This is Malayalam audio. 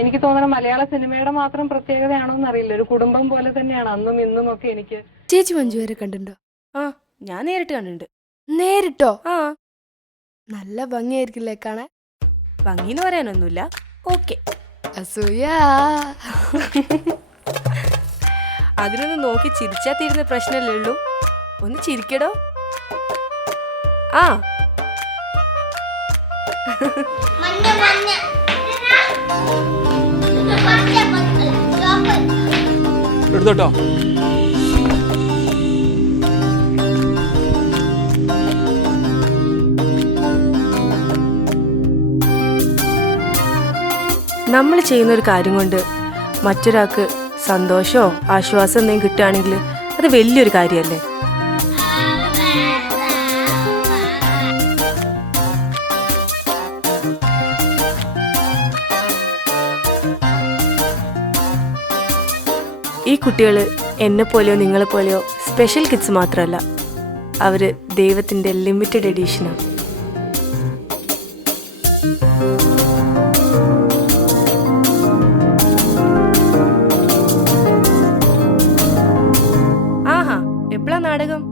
എനിക്ക് തോന്നുന്ന മലയാള സിനിമയുടെ മാത്രം പ്രത്യേകതയാണോ എന്നറിയില്ല. ഒരു കുടുംബം പോലെ തന്നെയാണ് അന്നും ഇന്നും ഒക്കെ. എനിക്ക് ചേച്ചി മഞ്ജു വരെ കണ്ടിട്ടുണ്ടോ? ആ, ഞാൻ നേരിട്ട് കണ്ടിട്ടുണ്ട്. നേരിട്ടോ? ആ, നല്ല ഭംഗിയായിരിക്കില്ലേ കാണാൻ? ഭംഗിന്ന് പറയാനൊന്നുമില്ല. ഓക്കെ, അസൂയ. അതിനൊന്ന് നോക്കി ചിരിച്ചാ തീരുന്ന പ്രശ്നമല്ലേ ഉള്ളൂ. ഒന്ന് ചിരിക്കടോ. ആ, എടുത്തോട്ടോ. നമ്മൾ ചെയ്യുന്ന ഒരു കാര്യം കൊണ്ട് മറ്റൊരാൾക്ക് സന്തോഷമോ ആശ്വാസം എന്തെങ്കിലും കിട്ടുകയാണെങ്കിൽ അത് വലിയൊരു കാര്യമല്ലേ. ഈ കുട്ടികൾ എന്നെപ്പോലെയോ നിങ്ങളെപ്പോലെയോ സ്പെഷ്യൽ കിഡ്സ് മാത്രമല്ല, അവർ ദൈവത്തിൻ്റെ ലിമിറ്റഡ് എഡീഷനാണ്. ആഹാ, എപ്പോഴാ നാടകം?